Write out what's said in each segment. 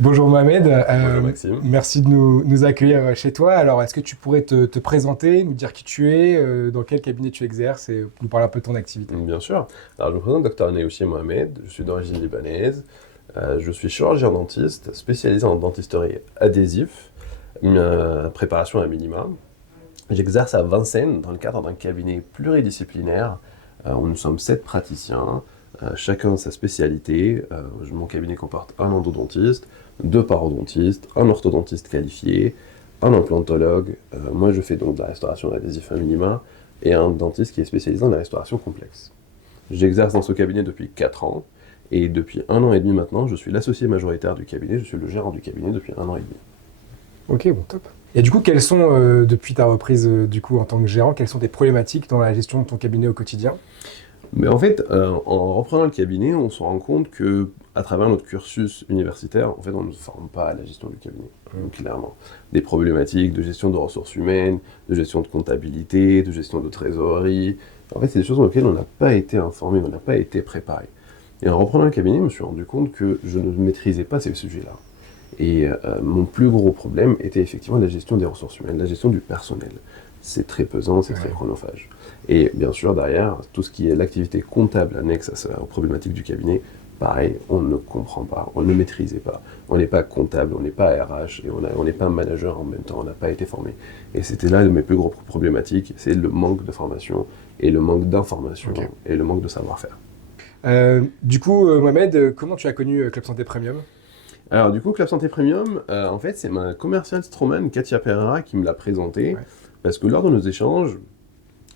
Bonjour Mohamed, Bonjour Maxime. merci de nous accueillir chez toi. Alors, est-ce que tu pourrais te présenter, nous dire qui tu es, dans quel cabinet tu exerces et nous parler un peu de ton activité? Bien sûr. Alors, je me présente Dr Neouchi Mohamed, je suis d'origine libanaise. Je suis chirurgien dentiste spécialisé en dentisterie adhésif, préparation à minima. J'exerce à Vincennes dans le cadre d'un cabinet pluridisciplinaire où nous sommes 7 praticiens, chacun sa spécialité. Mon cabinet comporte un endodontiste, 2 parodontistes, un orthodontiste qualifié, un implantologue. Moi, je fais donc de la restauration adhésif à minima et un dentiste qui est spécialisé dans la restauration complexe. J'exerce dans ce cabinet depuis 4 ans et depuis 1 an et demi maintenant, je suis l'associé majoritaire du cabinet, je suis le gérant du cabinet depuis 1 an et demi. Ok, bon, top. Et du coup, quelles sont, depuis ta reprise du coup en tant que gérant, quelles sont tes problématiques dans la gestion de ton cabinet au quotidien? Mais en fait, en reprenant le cabinet, on se rend compte que à travers notre cursus universitaire, en fait, on ne forme pas à la gestion du cabinet, clairement. Des problématiques de gestion de ressources humaines, de gestion de comptabilité, de gestion de trésorerie. En fait, c'est des choses dans lesquelles on n'a pas été informé, on n'a pas été préparé. Et en reprenant le cabinet, je me suis rendu compte que je ne maîtrisais pas ces sujets-là. Et mon plus gros problème était effectivement la gestion des ressources humaines, la gestion du personnel. C'est très pesant, c'est très chronophage. Et bien sûr, derrière, tout ce qui est l'activité comptable annexe aux problématiques du cabinet, pareil, on ne comprend pas, on ne maîtrisait pas. On n'est pas comptable, on n'est pas RH, et on n'est pas manager en même temps, on n'a pas été formé. Et c'était là mes plus grosses problématiques, c'est le manque de formation, et le manque d'information, et le manque de savoir-faire. Du coup, Mohamed, comment tu as connu Club Santé Premium? Alors du coup, Club Santé Premium, en fait, c'est ma commerciale Stroman, Katia Pereira, qui me l'a présenté, parce que lors de nos échanges,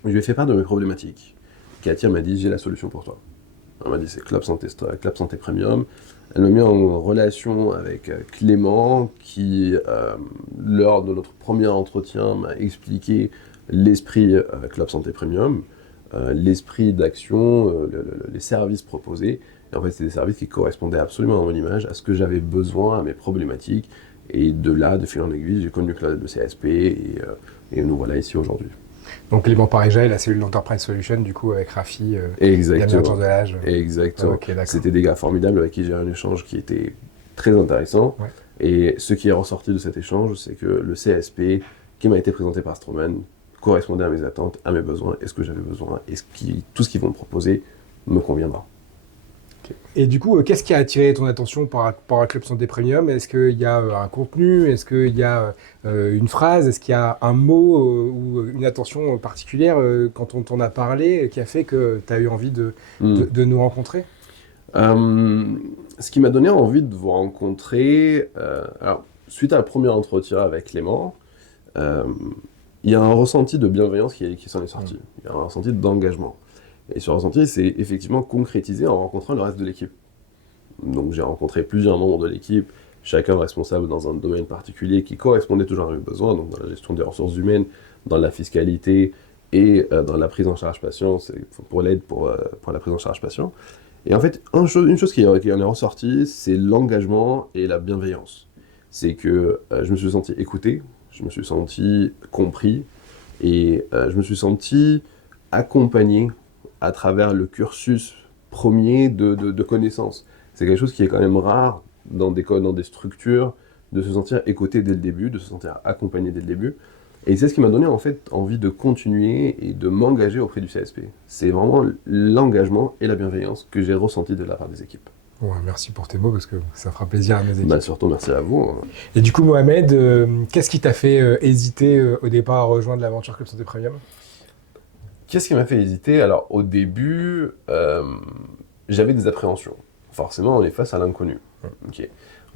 je lui ai fait part de mes problématiques. Katia m'a dit, j'ai la solution pour toi. Elle m'a dit, c'est Club Santé Premium. Elle m'a mis en relation avec Clément, qui, lors de notre premier entretien, m'a expliqué l'esprit Club Santé Premium, l'esprit d'action, les services proposés. Et en fait, c'est des services qui correspondaient absolument à mon image, à ce que j'avais besoin, à mes problématiques. Et de là, de fil en aiguille, j'ai connu le CSP et nous voilà ici aujourd'hui. Donc, Clément Paréja et la cellule d'Enterprise Solution, du coup, avec Rafi, Damien Exactement. Tourdelage. Exactement. Ok, d'accord. C'était des gars formidables avec qui j'ai eu un échange qui était très intéressant. Ouais. Et ce qui est ressorti de cet échange, c'est que le CSP qui m'a été présenté par Stroman correspondait à mes attentes, à mes besoins, et ce que j'avais besoin, et tout ce qu'ils vont me proposer me conviendra. Et du coup, qu'est-ce qui a attiré ton attention par rapport à Club Santé Premium? Est-ce qu'il y a un contenu? Est-ce qu'il y a une phrase? Est-ce qu'il y a un mot ou une attention particulière quand on t'en a parlé qui a fait que tu as eu envie de nous rencontrer? Ce qui m'a donné envie de vous rencontrer, alors, suite à un premier entretien avec Clément, il y a un ressenti de bienveillance qui s'en est sorti. Il y a un ressenti d'engagement. Et ce ressenti, c'est effectivement concrétisé en rencontrant le reste de l'équipe. Donc j'ai rencontré plusieurs membres de l'équipe, chacun responsable dans un domaine particulier qui correspondait toujours à mes besoins, donc dans la gestion des ressources humaines, dans la fiscalité et dans la prise en charge patient, pour l'aide pour la prise en charge patient. Et en fait, une chose qui en est ressortie, c'est l'engagement et la bienveillance. C'est que je me suis senti écouté, je me suis senti compris, et je me suis senti accompagné à travers le cursus premier de connaissances. C'est quelque chose qui est quand même rare dans des structures, de se sentir écouté dès le début, de se sentir accompagné dès le début. Et c'est ce qui m'a donné en fait envie de continuer et de m'engager auprès du CSP. C'est vraiment l'engagement et la bienveillance que j'ai ressenti de la part des équipes. Ouais, merci pour tes mots parce que ça fera plaisir à nos équipes. Bah surtout merci à vous. Et du coup, Mohamed, qu'est-ce qui t'a fait hésiter au départ à rejoindre l'aventure Club Santé Premium? Qu'est-ce qui m'a fait hésiter? Alors au début, j'avais des appréhensions. Forcément, on est face à l'inconnu. Okay.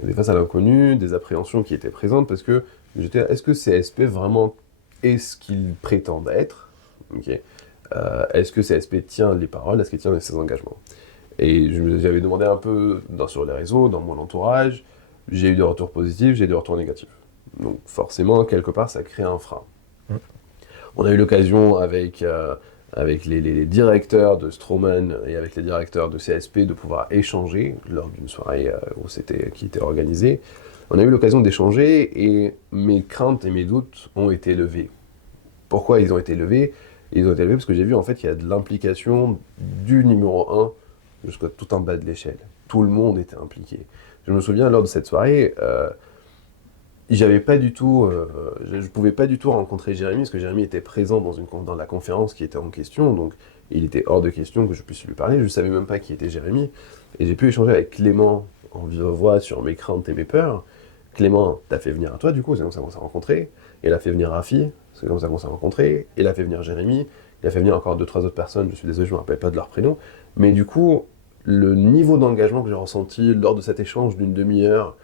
On est face à l'inconnu, des appréhensions qui étaient présentes parce que est-ce que CSP vraiment est ce qu'il prétend être? Okay. Est-ce que CSP tient les paroles? Est-ce qu'il tient ses engagements? Et j'avais demandé un peu sur les réseaux, dans mon entourage, j'ai eu des retours positifs, j'ai eu des retours négatifs. Donc forcément, quelque part, ça crée un frein. On a eu l'occasion avec les directeurs de Stroman et avec les directeurs de CSP de pouvoir échanger lors d'une soirée qui était organisée. On a eu l'occasion d'échanger et mes craintes et mes doutes ont été levés. Pourquoi ils ont été levés? Ils ont été levés parce que j'ai vu en fait qu'il y a de l'implication du numéro 1 jusqu'à tout en bas de l'échelle. Tout le monde était impliqué. Je me souviens, lors de cette soirée, j'avais pas du tout, je pouvais pas du tout rencontrer Jérémy, parce que Jérémy était présent dans la conférence qui était en question, donc il était hors de question que je puisse lui parler. Je savais même pas qui était Jérémy. Et j'ai pu échanger avec Clément en vive voix sur mes craintes et mes peurs. Clément t'a fait venir à toi, du coup, c'est comme ça qu'on s'est rencontrés. Il a fait venir Rafi, c'est comme ça qu'on s'est rencontrés. Il a fait venir Jérémy. Il a fait venir encore 2-3 autres personnes, je suis désolé, je me rappelle pas de leur prénom. Mais du coup, le niveau d'engagement que j'ai ressenti lors de cet échange d'une demi-heure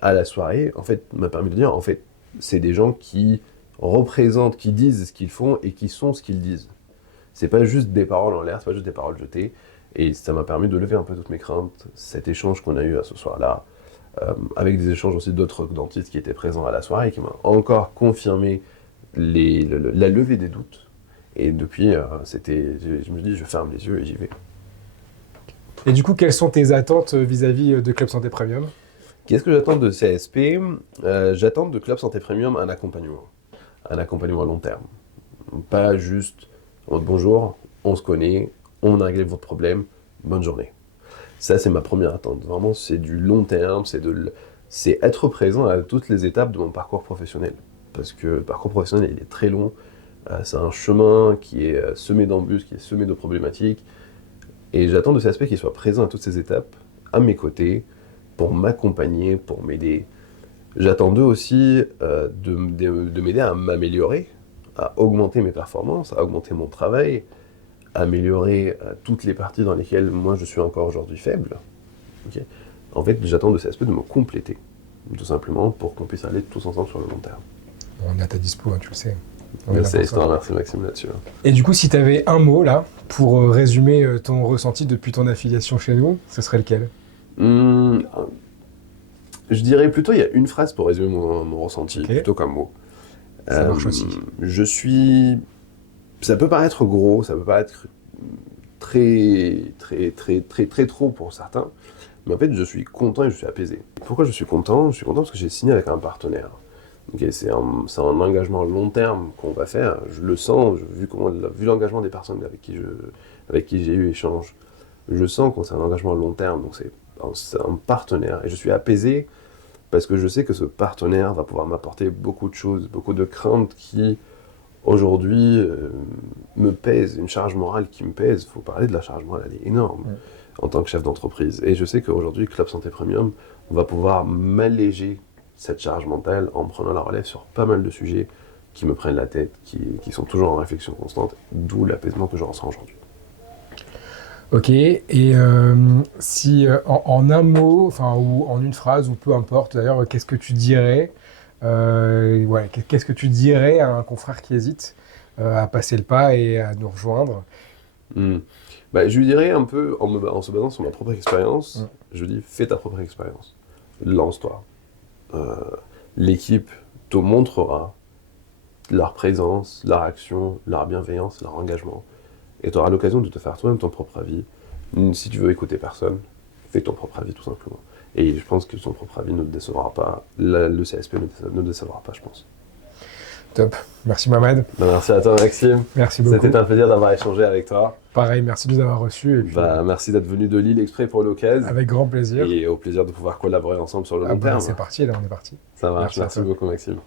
à la soirée, en fait, m'a permis de dire, en fait, c'est des gens qui représentent, qui disent ce qu'ils font et qui sont ce qu'ils disent. C'est pas juste des paroles en l'air, c'est pas juste des paroles jetées. Et ça m'a permis de lever un peu toutes mes craintes, cet échange qu'on a eu à ce soir-là, avec des échanges aussi d'autres dentistes qui étaient présents à la soirée et qui m'ont encore confirmé la levée des doutes. Et depuis, je me dis, je ferme les yeux et j'y vais. Et du coup, quelles sont tes attentes vis-à-vis de Club Santé Premium? Qu'est-ce que j'attends de CSP? J'attends de Club Santé Premium un accompagnement à long terme. Pas juste, bonjour, on se connaît, on a réglé votre problème, bonne journée. Ça, c'est ma première attente. Vraiment, c'est du long terme, c'est être présent à toutes les étapes de mon parcours professionnel. Parce que le parcours professionnel, il est très long. C'est un chemin qui est semé d'embûches, qui est semé de problématiques. Et j'attends de CSP qu'il soit présent à toutes ces étapes, à mes côtés, pour m'accompagner, pour m'aider. J'attends d'eux aussi de m'aider à m'améliorer, à augmenter mes performances, à augmenter mon travail, à améliorer toutes les parties dans lesquelles moi je suis encore aujourd'hui faible. Okay. En fait, j'attends de CSP de me compléter, tout simplement, pour qu'on puisse aller tous ensemble sur le long terme. On est à ta dispo, hein, tu le sais. Merci Maxime là-dessus. Et du coup, si tu avais un mot là pour résumer ton ressenti depuis ton affiliation chez nous, ce serait lequel? Je dirais plutôt, il y a une phrase pour résumer mon ressenti, plutôt qu'un mot. Ça marche aussi. Ça peut paraître gros, ça peut paraître très trop pour certains, mais en fait, je suis content et je suis apaisé. Pourquoi je suis content? Je suis content parce que j'ai signé avec un partenaire. Okay, c'est un engagement long terme qu'on va faire. Je le sens, vu l'engagement des personnes avec qui j'ai eu échange. Je sens que c'est un engagement long terme, donc c'est un partenaire. Et je suis apaisé parce que je sais que ce partenaire va pouvoir m'apporter beaucoup de choses, beaucoup de craintes qui, aujourd'hui, me pèsent, une charge morale qui me pèse. Il faut parler de la charge morale, elle est énorme en tant que chef d'entreprise. Et je sais qu'aujourd'hui, Club Santé Premium va pouvoir m'alléger cette charge mentale en prenant la relève sur pas mal de sujets qui me prennent la tête, qui sont toujours en réflexion constante, d'où l'apaisement que je ressens aujourd'hui. Ok, et si en un mot, ou en une phrase, ou peu importe d'ailleurs, qu'est-ce que tu dirais qu'est-ce que tu dirais à un confrère qui hésite à passer le pas et à nous rejoindre? Je lui dirais un peu, en se basant sur ma propre expérience, je lui dis, fais ta propre expérience, lance-toi. L'équipe te montrera leur présence, leur action, leur bienveillance, leur engagement. Et tu auras l'occasion de te faire toi-même ton propre avis. Si tu veux écouter personne, fais ton propre avis tout simplement. Et je pense que son propre avis ne te décevra pas. Le CSP ne te décevra pas, je pense. Top. Merci Mohamed. Merci à toi Maxime. Merci beaucoup. C'était un plaisir d'avoir échangé avec toi. Pareil, merci de nous avoir reçus. Et puis, merci d'être venu de Lille exprès pour l'occasion. Avec grand plaisir. Et au plaisir de pouvoir collaborer ensemble sur le long terme. C'est parti, là on est parti. Ça marche, merci beaucoup Maxime.